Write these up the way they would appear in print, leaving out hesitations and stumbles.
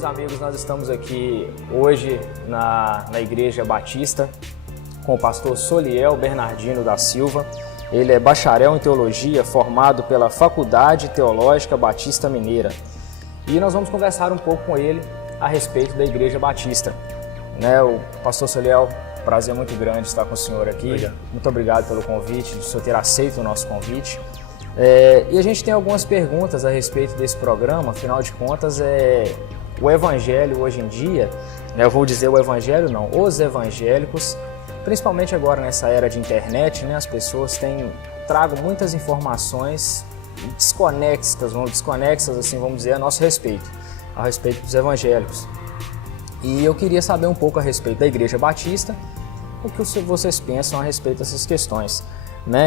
meus amigos, nós estamos aqui hoje na Igreja Batista com o pastor Soliel Bernardino da Silva. Ele é bacharel em teologia, formado pela Faculdade Teológica Batista Mineira. E nós vamos conversar um pouco com ele a respeito da Igreja Batista. O pastor Soliel, prazer muito grande estar com o senhor aqui. Obrigado. Muito obrigado pelo convite, de o senhor ter aceito o nosso convite. E a gente tem algumas perguntas a respeito desse programa. Afinal de contas, o evangelho hoje em dia, eu vou dizer o evangelho não, os evangélicos, principalmente agora nessa era de internet, as pessoas tragam muitas informações desconexas, assim, vamos dizer, a nosso respeito, dos evangélicos. E eu queria saber um pouco a respeito da Igreja Batista, o que vocês pensam a respeito dessas questões,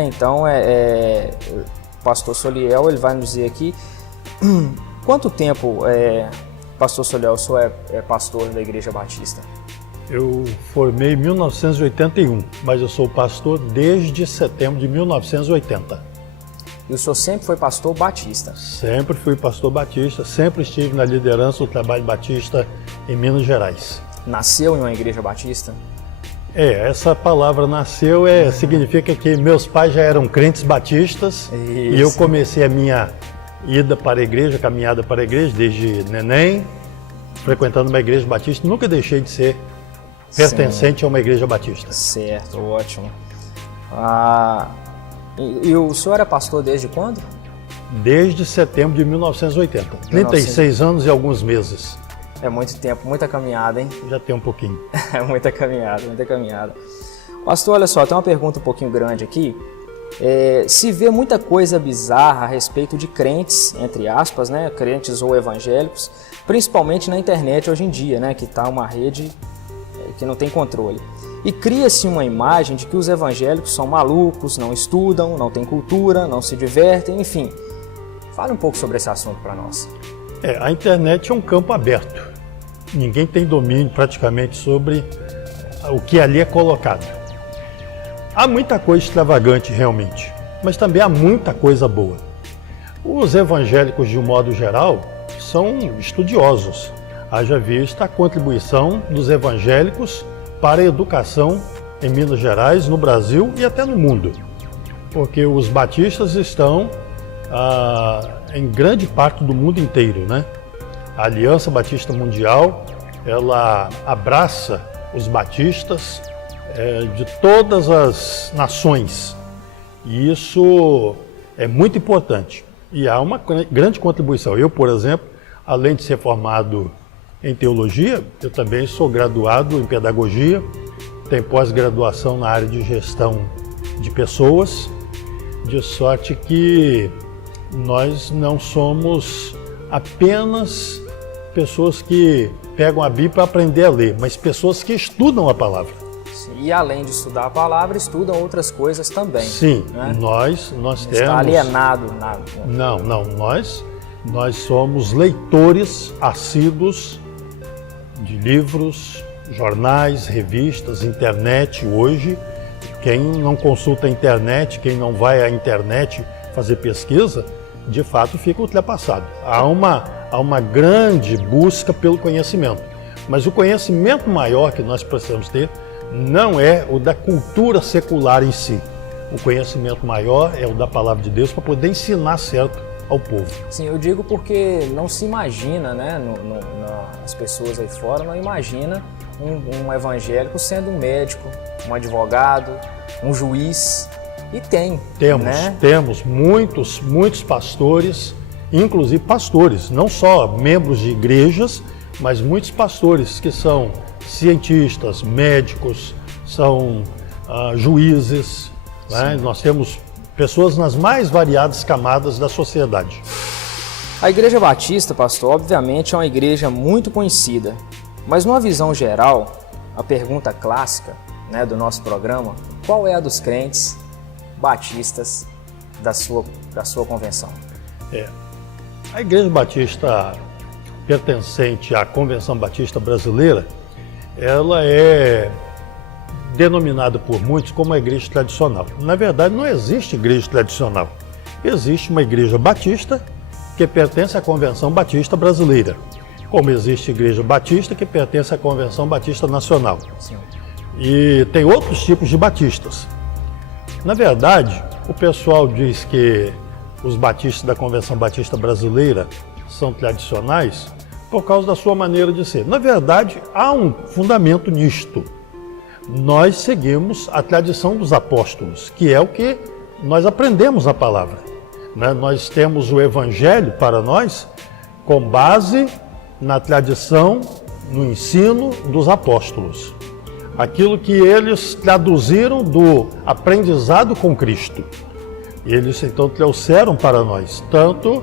Então, o pastor Soliel, ele vai nos dizer aqui, quanto tempo, pastor Soliel, o senhor é pastor da Igreja Batista? Eu formei em 1981, mas eu sou pastor desde setembro de 1980. E o senhor sempre foi pastor batista? Sempre fui pastor batista, sempre estive na liderança do trabalho batista em Minas Gerais. Nasceu em uma igreja batista? Essa palavra nasceu significa que meus pais já eram crentes batistas. Isso. E eu comecei a minha ida para a igreja, caminhada para a igreja desde neném, frequentando uma igreja batista. Nunca deixei de ser pertencente a uma igreja batista. Certo, ótimo. E o senhor é pastor desde quando? Desde setembro de 1980. 36 anos e alguns meses. É muito tempo, muita caminhada, hein? Já tem um pouquinho. Muita caminhada. Pastor, olha só, tem uma pergunta um pouquinho grande aqui. Se vê muita coisa bizarra a respeito de crentes, entre aspas, crentes ou evangélicos, principalmente na internet hoje em dia, que está uma rede que não tem controle. E cria-se uma imagem de que os evangélicos são malucos, não estudam, não têm cultura, não se divertem, enfim. Fale um pouco sobre esse assunto para nós. A internet é um campo aberto. Ninguém tem domínio praticamente sobre o que ali é colocado. Há muita coisa extravagante realmente, mas também há muita coisa boa. Os evangélicos, de um modo geral, são estudiosos. Haja vista a contribuição dos evangélicos para a educação em Minas Gerais, no Brasil e até no mundo. Porque os batistas estão em grande parte do mundo inteiro, A Aliança Batista Mundial, ela abraça os batistas de todas as nações. E isso é muito importante. E há uma grande contribuição. Eu, por exemplo, além de ser formado em teologia, eu também sou graduado em pedagogia, tenho pós-graduação na área de gestão de pessoas, de sorte que nós não somos apenas pessoas que pegam a Bíblia para aprender a ler, mas pessoas que estudam a palavra. Sim, e além de estudar a palavra, estudam outras coisas também. Sim, nós temos... Está alienado. Não, nós somos leitores assíduos de livros, jornais, revistas, internet. Hoje, quem não consulta a internet, quem não vai à internet fazer pesquisa, de fato fica ultrapassado. Há uma grande busca pelo conhecimento, mas o conhecimento maior que nós precisamos ter não é o da cultura secular em si. O conhecimento maior é o da palavra de Deus para poder ensinar certo ao povo. Sim, eu digo porque não se imagina, as pessoas aí fora não imagina um evangélico sendo um médico, um advogado, um juiz. E temos muitos pastores, inclusive pastores, não só membros de igrejas, mas muitos pastores que são cientistas, médicos, são juízes. Nós temos pessoas nas mais variadas camadas da sociedade. A Igreja Batista, pastor, obviamente é uma igreja muito conhecida, mas numa visão geral, a pergunta clássica do nosso programa, qual é a dos crentes batistas da sua convenção? A Igreja Batista pertencente à Convenção Batista Brasileira, ela é denominada por muitos como a igreja tradicional. Na verdade, não existe igreja tradicional. Existe uma igreja batista que pertence à Convenção Batista Brasileira. como existe Igreja Batista, que pertence à Convenção Batista Nacional. Sim. E tem outros tipos de batistas. Na verdade, o pessoal diz que os batistas da Convenção Batista Brasileira são tradicionais por causa da sua maneira de ser. Na verdade, há um fundamento nisto. Nós seguimos a tradição dos apóstolos, que é o que nós aprendemos na palavra. Nós temos o Evangelho para nós com base na tradição, no ensino dos apóstolos. Aquilo que eles traduziram do aprendizado com Cristo. Eles então trouxeram para nós, tanto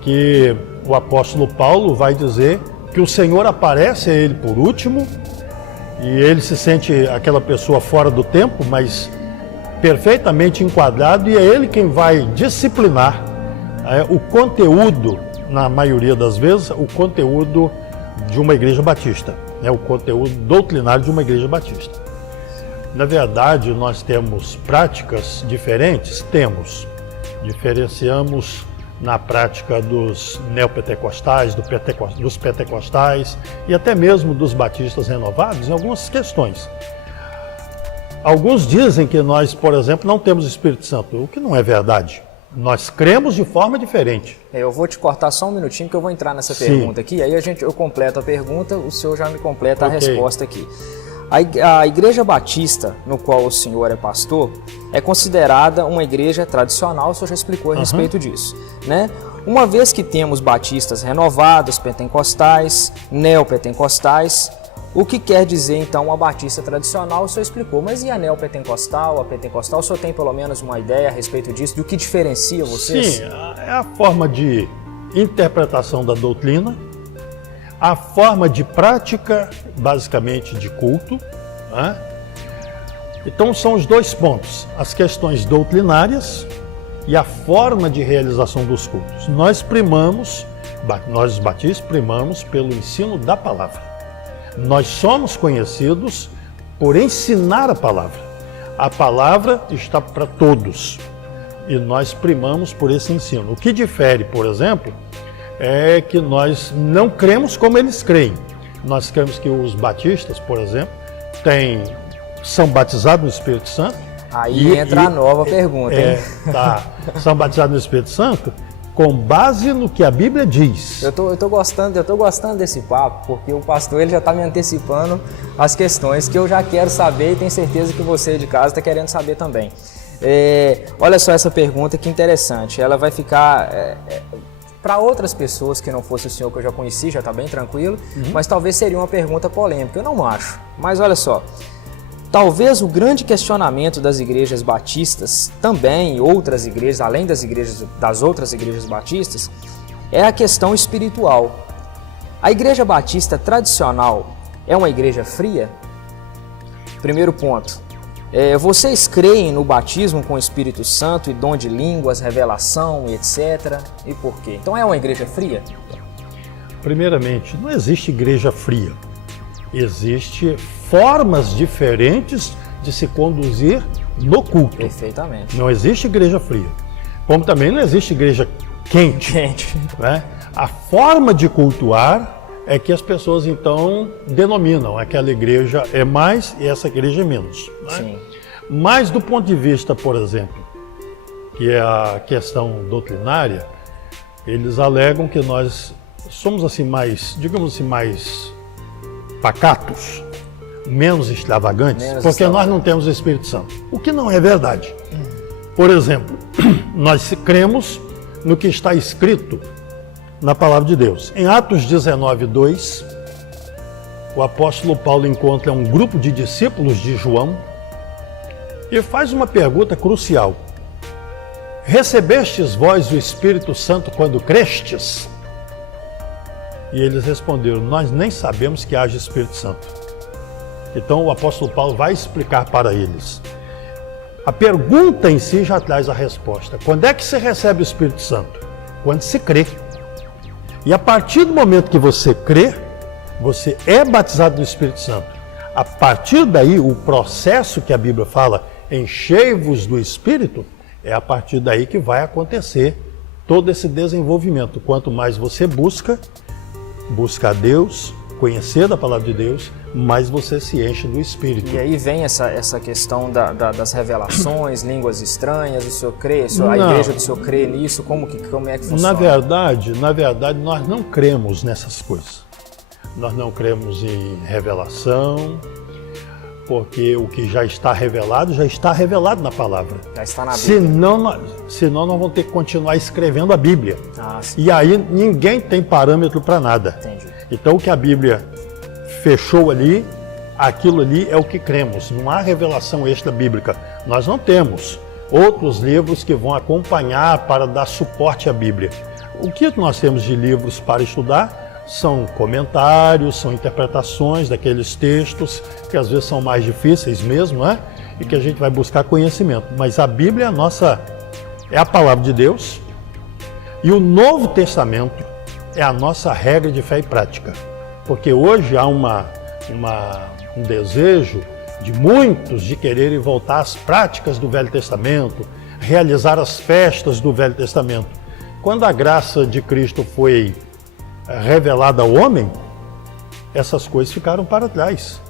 que o apóstolo Paulo vai dizer que o Senhor aparece a ele por último e ele se sente aquela pessoa fora do tempo, mas perfeitamente enquadrado, e é ele quem vai disciplinar o conteúdo, na maioria das vezes, o conteúdo de uma igreja batista, o conteúdo doutrinário de uma igreja batista. Na verdade, nós temos práticas diferentes? Temos. Diferenciamos na prática dos neopentecostais, dos pentecostais e até mesmo dos batistas renovados em algumas questões. Alguns dizem que nós, por exemplo, não temos Espírito Santo, o que não é verdade. Nós cremos de forma diferente. Eu vou te cortar só um minutinho que eu vou entrar nessa pergunta aqui, aí eu completo a pergunta, o senhor já me completa a resposta aqui. A Igreja Batista, no qual o senhor é pastor, é considerada uma igreja tradicional, o senhor já explicou a respeito disso, né? Uma vez que temos batistas renovados, pentecostais, neopentecostais, o que quer dizer então uma batista tradicional, o senhor explicou, mas e a neopentecostal, a pentecostal, o senhor tem pelo menos uma ideia a respeito disso, do que diferencia vocês? Sim, é a forma de interpretação da doutrina, a forma de prática, basicamente de culto, né? Então são os dois pontos, as questões doutrinárias e a forma de realização dos cultos. Nós os batistas primamos pelo ensino da palavra. Nós somos conhecidos por ensinar a palavra. A palavra está para todos e nós primamos por esse ensino. O que difere, por exemplo, é que nós não cremos como eles creem. Nós cremos que os batistas, por exemplo, são batizados no Espírito Santo. Aí entra a nova pergunta, hein? São batizados no Espírito Santo com base no que a Bíblia diz. Eu tô gostando desse papo, porque o pastor ele já está me antecipando as questões que eu já quero saber e tenho certeza que você de casa está querendo saber também. Olha só essa pergunta que interessante, ela vai ficar... para outras pessoas que não fosse o senhor que eu já conheci, já está bem tranquilo, mas talvez seria uma pergunta polêmica, eu não acho. Mas olha só, talvez o grande questionamento das igrejas batistas, também outras igrejas, além das outras igrejas batistas, é a questão espiritual. A igreja batista tradicional é uma igreja fria? Primeiro ponto. Vocês creem no batismo com o Espírito Santo e dom de línguas, revelação e etc? E por quê? Então é uma igreja fria? Primeiramente, não existe igreja fria. Existem formas diferentes de se conduzir no culto. Perfeitamente. Não existe igreja fria. Como também não existe igreja quente. Né? A forma de cultuar é que as pessoas então denominam. Aquela igreja é mais e essa igreja é menos. Né? Sim. Mas do ponto de vista, por exemplo, que é a questão doutrinária, eles alegam que nós somos assim mais, digamos assim, mais pacatos, menos extravagantes, porque nós não temos o Espírito Santo. O que não é verdade. Por exemplo, nós cremos no que está escrito na Palavra de Deus. Em Atos 19:2, o apóstolo Paulo encontra um grupo de discípulos de João e faz uma pergunta crucial. Recebestes vós o Espírito Santo quando crestes? E eles responderam, nós nem sabemos que haja Espírito Santo. Então o apóstolo Paulo vai explicar para eles. A pergunta em si já traz a resposta. Quando é que se recebe o Espírito Santo? Quando se crê. E a partir do momento que você crê, você é batizado no Espírito Santo. A partir daí, o processo que a Bíblia fala, enchei-vos do Espírito, é a partir daí que vai acontecer todo esse desenvolvimento. Quanto mais você busca, buscar Deus, conhecer da palavra de Deus, mais você se enche do Espírito. E aí vem essa questão das revelações, línguas estranhas, o senhor crê, a igreja do senhor crê nisso, como é que funciona? Na verdade, nós não cremos nessas coisas. Nós não cremos em revelação, porque o que já está revelado na palavra. Já está na Bíblia. Senão nós vamos ter que continuar escrevendo a Bíblia. Sim. E aí ninguém tem parâmetro para nada. Entendi. Então o que a Bíblia fechou ali, aquilo ali é o que cremos. Não há revelação extra bíblica. Nós não temos outros livros que vão acompanhar para dar suporte à Bíblia. O que nós temos de livros para estudar são comentários, são interpretações daqueles textos, que às vezes são mais difíceis mesmo, né? E que a gente vai buscar conhecimento. Mas a Bíblia é a palavra de Deus, e o Novo Testamento é a nossa regra de fé e prática. Porque hoje há um desejo de muitos de quererem voltar às práticas do Velho Testamento, realizar as festas do Velho Testamento. Quando a graça de Cristo foi revelada ao homem, essas coisas ficaram para trás.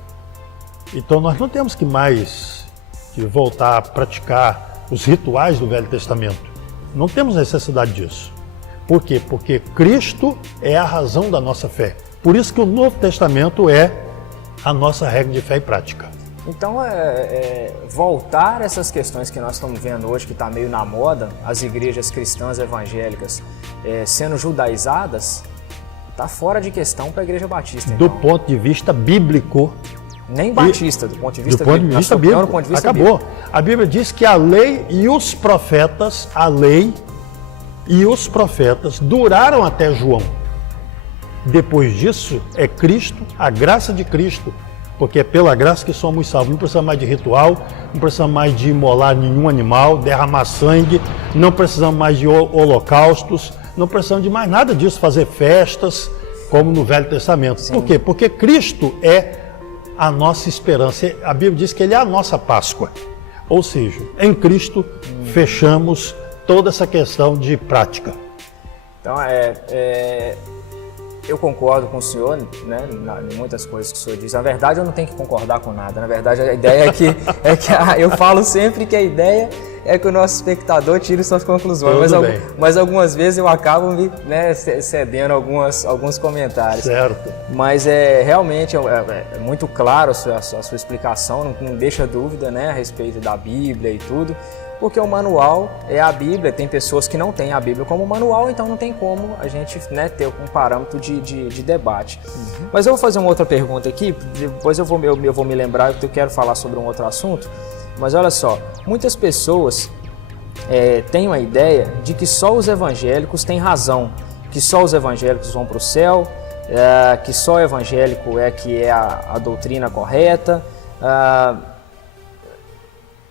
Então nós não temos que mais voltar a praticar os rituais do Velho Testamento. Não temos necessidade disso. Por quê? Porque Cristo é a razão da nossa fé. Por isso que o Novo Testamento é a nossa regra de fé e prática. Então, voltar essas questões que nós estamos vendo hoje, que está meio na moda, as igrejas cristãs evangélicas sendo judaizadas, está fora de questão para a Igreja Batista. Então. Do ponto de vista bíblico. Nem batista, do ponto de vista bíblico. Do ponto de vista acabou. Bíblico. A Bíblia diz que a lei e os profetas, duraram até João. Depois disso, é Cristo, a graça de Cristo, porque é pela graça que somos salvos. Não precisamos mais de ritual, não precisamos mais de imolar nenhum animal, derramar sangue, não precisamos mais de holocaustos, não precisamos de mais nada disso, fazer festas, como no Velho Testamento. Sim. Por quê? Porque Cristo é a nossa esperança. A Bíblia diz que Ele é a nossa Páscoa. Ou seja, em Cristo fechamos toda essa questão de prática. Então, eu concordo com o senhor, né, em muitas coisas que o senhor diz. Na verdade, eu não tenho que concordar com nada. Na verdade, a ideia eu falo sempre que a ideia é que o nosso espectador tire suas conclusões. Mas algumas vezes eu acabo me cedendo alguns comentários. Certo. Mas realmente é muito claro a sua explicação, não deixa dúvida, né, a respeito da Bíblia e tudo. Porque o manual é a Bíblia, tem pessoas que não têm a Bíblia como manual, então não tem como a gente ter um parâmetro de debate. Uhum. Mas eu vou fazer uma outra pergunta aqui, depois eu vou me lembrar que eu quero falar sobre um outro assunto. Mas olha só, muitas pessoas têm uma ideia de que só os evangélicos têm razão, que só os evangélicos vão para o céu, que só o evangélico que é a doutrina correta,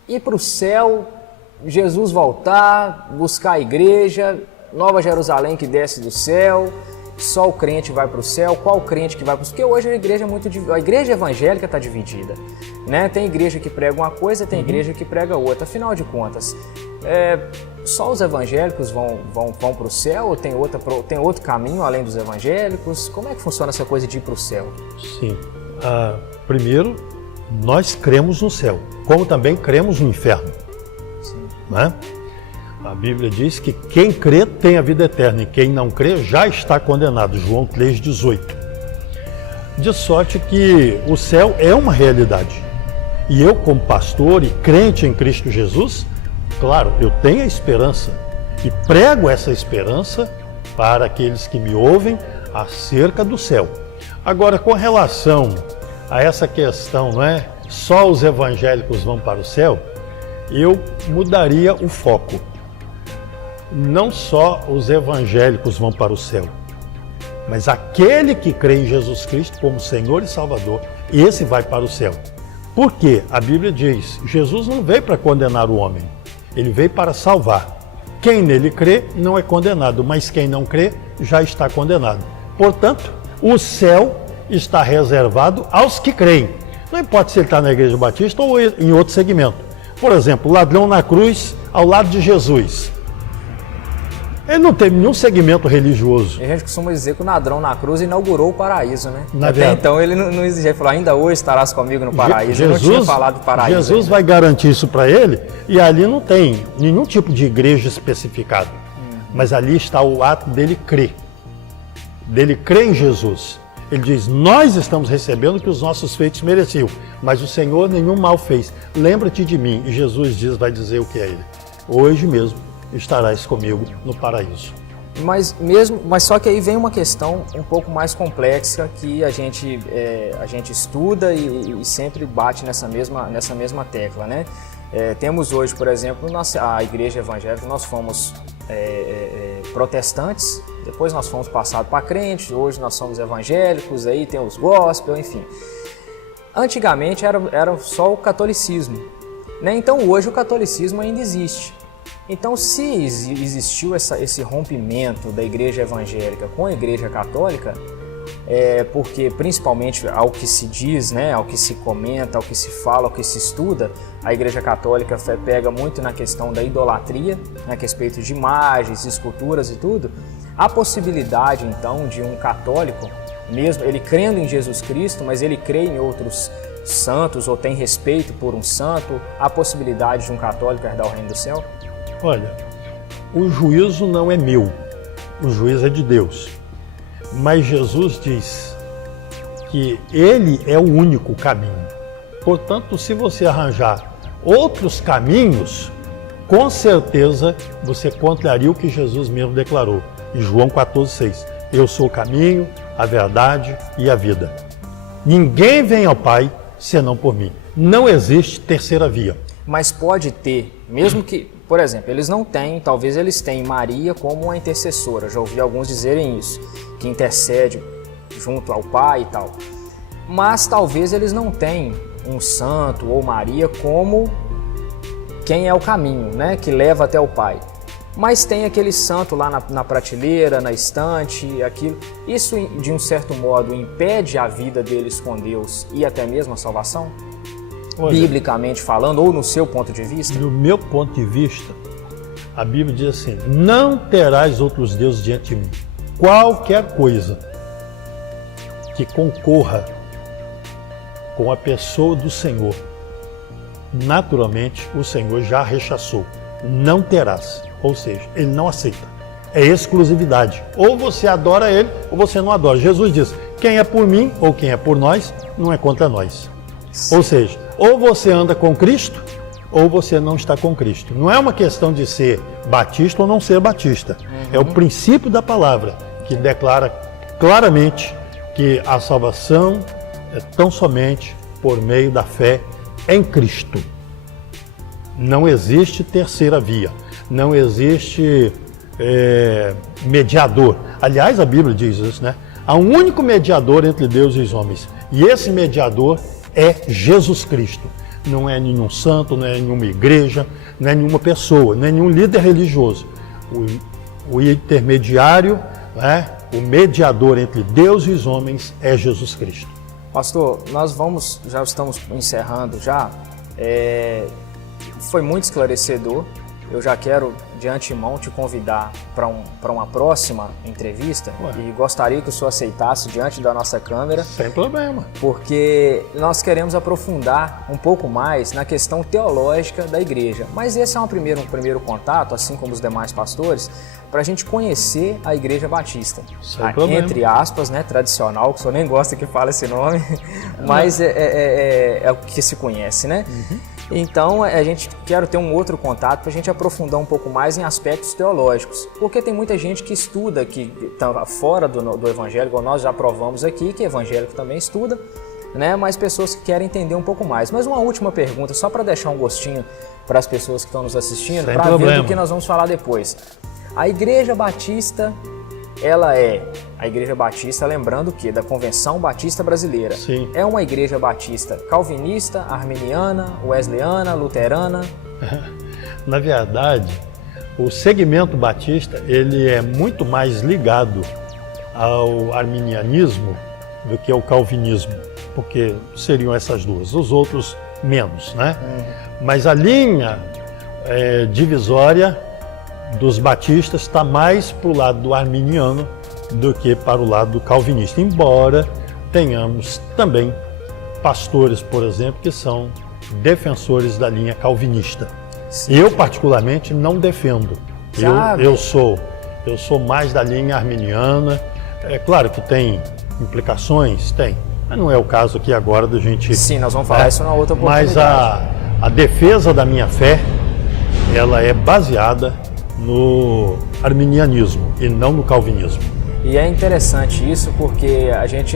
ir para o céu, Jesus voltar, buscar a igreja, Nova Jerusalém que desce do céu, só o crente vai para o céu, qual crente que vai para o céu? Porque hoje a igreja evangélica está dividida, né? Tem igreja que prega uma coisa, tem igreja que prega outra. Afinal de contas, só os evangélicos vão para o céu ou tem outro caminho além dos evangélicos? Como é que funciona essa coisa de ir para o céu? Sim. Primeiro, nós cremos no céu, como também cremos no inferno. Né? A Bíblia diz que quem crê tem a vida eterna e quem não crê já está condenado, João 3,18. De sorte que o céu é uma realidade. E eu, como pastor e crente em Cristo Jesus, claro, eu tenho a esperança e prego essa esperança para aqueles que me ouvem acerca do céu. Agora, com relação a essa questão, não é? Só os evangélicos vão para o céu, eu mudaria o foco. Não só os evangélicos vão para o céu, mas aquele que crê em Jesus Cristo como Senhor e Salvador, esse vai para o céu. Por quê? A Bíblia diz, Jesus não veio para condenar o homem, ele veio para salvar. Quem nele crê não é condenado, mas quem não crê já está condenado. Portanto, o céu está reservado aos que creem. Não importa se ele está na Igreja Batista ou em outro segmento. Por exemplo, o ladrão na cruz ao lado de Jesus. Ele não teve nenhum segmento religioso. E a gente costuma dizer que o ladrão na cruz inaugurou o paraíso, né? Na Até verdade. então ele não exigia, ele falou, ainda hoje estarás comigo no paraíso. Ele não tinha falado do paraíso. Jesus ainda. vai garantir isso para ele, e ali não tem nenhum tipo de igreja especificado. Mas ali está o ato dele crer em Jesus. Ele diz, nós estamos recebendo o que os nossos feitos mereciam, mas o Senhor nenhum mal fez. Lembra-te de mim. E Jesus vai dizer o que é ele. Hoje mesmo estarás comigo no paraíso. Mas só que aí vem uma questão um pouco mais complexa que a gente estuda e sempre bate nessa mesma tecla, né? Temos hoje, por exemplo, a igreja evangélica, nós fomos protestantes, depois nós fomos passados para crentes, hoje nós somos evangélicos, aí tem os gospel, enfim. Antigamente era só o catolicismo, né? Então hoje o catolicismo ainda existe. Então, se existiu esse rompimento da igreja evangélica com a igreja católica, porque principalmente ao que se diz, né, ao que se comenta, ao que se fala, ao que se estuda, a igreja católica pega muito na questão da idolatria, né, a respeito de imagens, esculturas e tudo, a possibilidade então de um católico, mesmo ele crendo em Jesus Cristo, mas ele crê em outros santos ou tem respeito por um santo, a possibilidade de um católico herdar o reino do céu? Olha, o juízo não é meu, o juízo é de Deus. Mas Jesus diz que Ele é o único caminho. Portanto, se você arranjar outros caminhos, com certeza você contraria o que Jesus mesmo declarou. Em João 14,6. Eu sou o caminho, a verdade e a vida. Ninguém vem ao Pai senão por mim. Não existe terceira via. Mas pode ter, mesmo que, por exemplo, eles não têm, talvez eles tenham Maria como uma intercessora, já ouvi alguns dizerem isso, que intercede junto ao Pai e tal. Mas talvez eles não tenham um santo ou Maria como quem é o caminho, né, que leva até o Pai. Mas tem aquele santo lá na prateleira, na estante, aquilo. Isso, de um certo modo, impede a vida deles com Deus e até mesmo a salvação? Olha, biblicamente falando, ou no seu ponto de vista? No meu ponto de vista, a Bíblia diz assim, não terás outros deuses diante de mim. Qualquer coisa que concorra com a pessoa do Senhor, naturalmente o Senhor já rechaçou. Não terás, ou seja, ele não aceita. É exclusividade. Ou você adora ele, ou você não adora. Jesus diz, quem é por mim, ou quem é por nós, não é contra nós. Sim. Ou seja, ou você anda com Cristo, ou você não está com Cristo. Não é uma questão de ser batista ou não ser batista. É o princípio da palavra que declara claramente que a salvação é tão somente por meio da fé em Cristo. Não existe terceira via. Não existe mediador. Aliás, a Bíblia diz isso, né? Há um único mediador entre Deus e os homens. E esse mediador é Jesus Cristo. Não é nenhum santo, não é nenhuma igreja, não é nenhuma pessoa, não é nenhum líder religioso. O intermediário, né, o mediador entre Deus e os homens é Jesus Cristo. Pastor, já estamos encerrando já. Foi muito esclarecedor. Eu já quero, de antemão, te convidar para uma próxima entrevista. E gostaria que o senhor aceitasse diante da nossa câmera. Sem problema. Porque nós queremos aprofundar um pouco mais na questão teológica da igreja. Mas esse é um primeiro contato, assim como os demais pastores, para a gente conhecer a Igreja Batista. Sem problema. Entre aspas, né, tradicional, que o senhor nem gosta que fale esse nome, mas é o que se conhece, né? Então, a gente quer ter um outro contato para a gente aprofundar um pouco mais em aspectos teológicos. Porque tem muita gente que estuda, que está fora do evangélico, nós já provamos aqui que evangélico também estuda, né? Mas pessoas que querem entender um pouco mais. Mas uma última pergunta, só para deixar um gostinho para as pessoas que estão nos assistindo, para ver do que nós vamos falar depois. A Igreja Batista, ela é a Igreja Batista, lembrando que da Convenção Batista Brasileira. Sim. É uma Igreja Batista calvinista, arminiana, wesleyana, luterana? Na verdade, o segmento batista ele é muito mais ligado ao arminianismo do que ao calvinismo, porque seriam essas duas, os outros menos, né? Mas a linha divisória dos batistas está mais para o lado do arminiano do que para o lado do calvinista, embora tenhamos também pastores, por exemplo, que são defensores da linha calvinista. Sim. Eu, particularmente, não defendo. Eu sou mais da linha arminiana. É claro que tem implicações, tem, mas não é o caso aqui agora da gente... Sim, nós vamos falar isso na outra oportunidade. Mas a defesa da minha fé, ela é baseada no arminianismo e não no calvinismo. E é interessante isso porque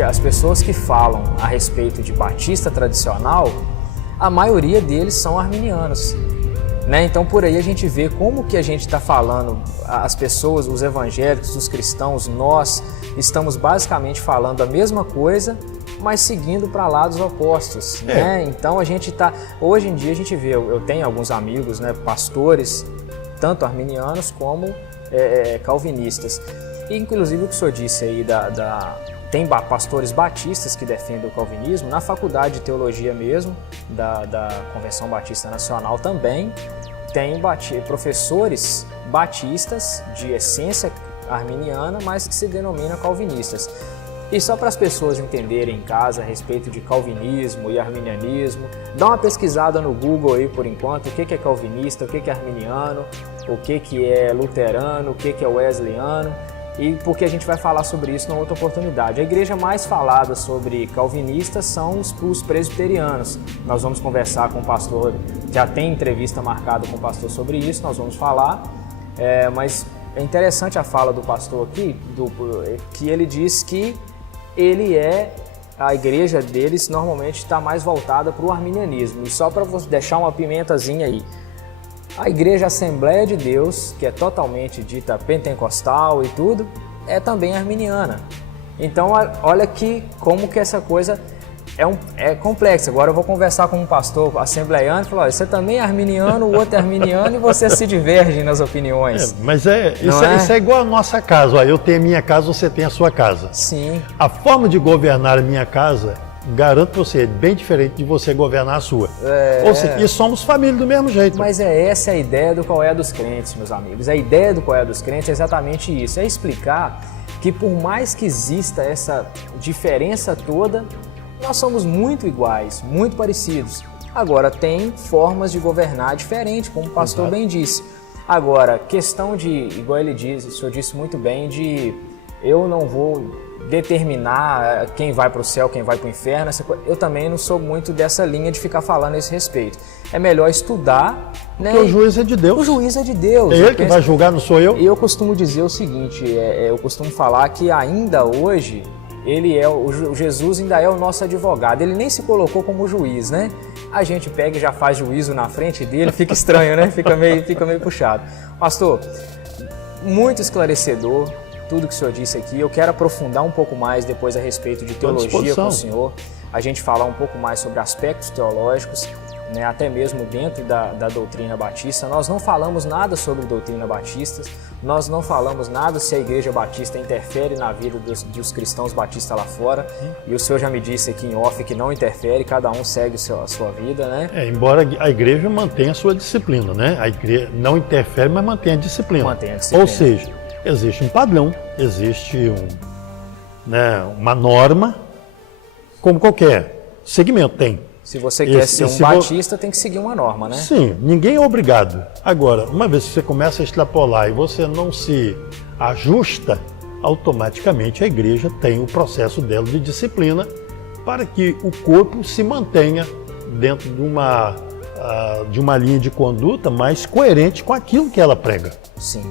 as pessoas que falam a respeito de batista tradicional, a maioria deles são arminianos, né? Então por aí a gente vê como que a gente está falando, as pessoas, os evangélicos, os cristãos, nós estamos basicamente falando a mesma coisa, mas seguindo para lados opostos, né? Então a gente está, hoje em dia a gente vê, eu tenho alguns amigos, né, pastores, tanto arminianos como calvinistas. E, inclusive o que o senhor disse aí, tem pastores batistas que defendem o calvinismo, na faculdade de teologia mesmo, da Convenção Batista Nacional também, tem professores batistas de essência arminiana, mas que se denominam calvinistas. E só para as pessoas entenderem em casa a respeito de calvinismo e arminianismo, dá uma pesquisada no Google aí por enquanto, o que é calvinista, o que é arminiano, o que é luterano, o que é wesleyano, e porque a gente vai falar sobre isso na outra oportunidade. A igreja mais falada sobre calvinistas são os presbiterianos. Nós vamos conversar com o pastor, já tem entrevista marcada com o pastor sobre isso, nós vamos falar, mas é interessante a fala do pastor aqui, que ele diz que a igreja deles normalmente está mais voltada para o arminianismo. E só para deixar uma pimentazinha aí, a igreja Assembleia de Deus, que é totalmente dita pentecostal e tudo, é também arminiana. Então olha como que essa coisa é complexa. Agora eu vou conversar com um pastor assembleiano e falar, você também é arminiano, o outro é arminiano e vocês se divergem nas opiniões. Mas isso é igual a nossa casa. Ó, eu tenho a minha casa, você tem a sua casa. Sim. A forma de governar a minha casa, garanto para você, é bem diferente de você governar a sua. Ou seja, e somos família do mesmo jeito. Mas essa é a ideia do Qual é dos Crentes, meus amigos. A ideia do Qual é dos Crentes é exatamente isso, é explicar que por mais que exista essa diferença toda, nós somos muito iguais, muito parecidos. Agora, tem formas de governar diferentes, como o pastor bem disse. Agora, questão de, igual ele diz, o senhor disse muito bem, de eu não vou determinar quem vai para o céu, quem vai para o inferno, eu também não sou muito dessa linha de ficar falando a esse respeito. É melhor estudar, né? Porque o juiz é de Deus. O juiz é de Deus. É ele que vai julgar, não sou eu. E eu costumo dizer o seguinte, eu costumo falar que ainda hoje, o Jesus ainda é o nosso advogado, ele nem se colocou como juiz, né? A gente pega e já faz juízo na frente dele, fica estranho, né? Fica meio puxado. Pastor, muito esclarecedor tudo que o senhor disse aqui. Eu quero aprofundar um pouco mais depois a respeito de teologia com o senhor, a gente falar um pouco mais sobre aspectos teológicos, né, até mesmo dentro da doutrina batista. Nós não falamos nada sobre doutrina batista, nós não falamos nada se a igreja batista interfere na vida dos cristãos batistas lá fora, e o senhor já me disse aqui em off que não interfere, cada um segue a sua vida, né? Embora a igreja mantenha a sua disciplina, né? A igreja não interfere, mas mantém a disciplina. Ou seja, existe um padrão, existe uma norma, como qualquer segmento tem. Se você quer ser um batista, tem que seguir uma norma, né? Sim, ninguém é obrigado. Agora, uma vez que você começa a extrapolar e você não se ajusta, automaticamente a igreja tem o processo dela de disciplina para que o corpo se mantenha dentro de uma linha de conduta mais coerente com aquilo que ela prega. Sim.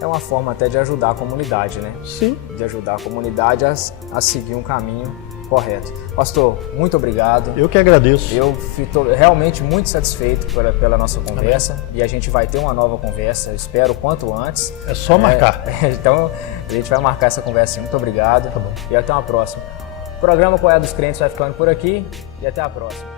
É uma forma até de ajudar a comunidade, né? Sim. De ajudar a comunidade a seguir um caminho correto. Pastor, muito obrigado. Eu que agradeço. Eu estou realmente muito satisfeito pela nossa conversa. Amém. E a gente vai ter uma nova conversa, espero quanto antes. É só marcar. Então, a gente vai marcar essa conversa. Muito obrigado. Tá bom. E até uma próxima. O programa Qual é dos Crentes vai ficando por aqui e até a próxima.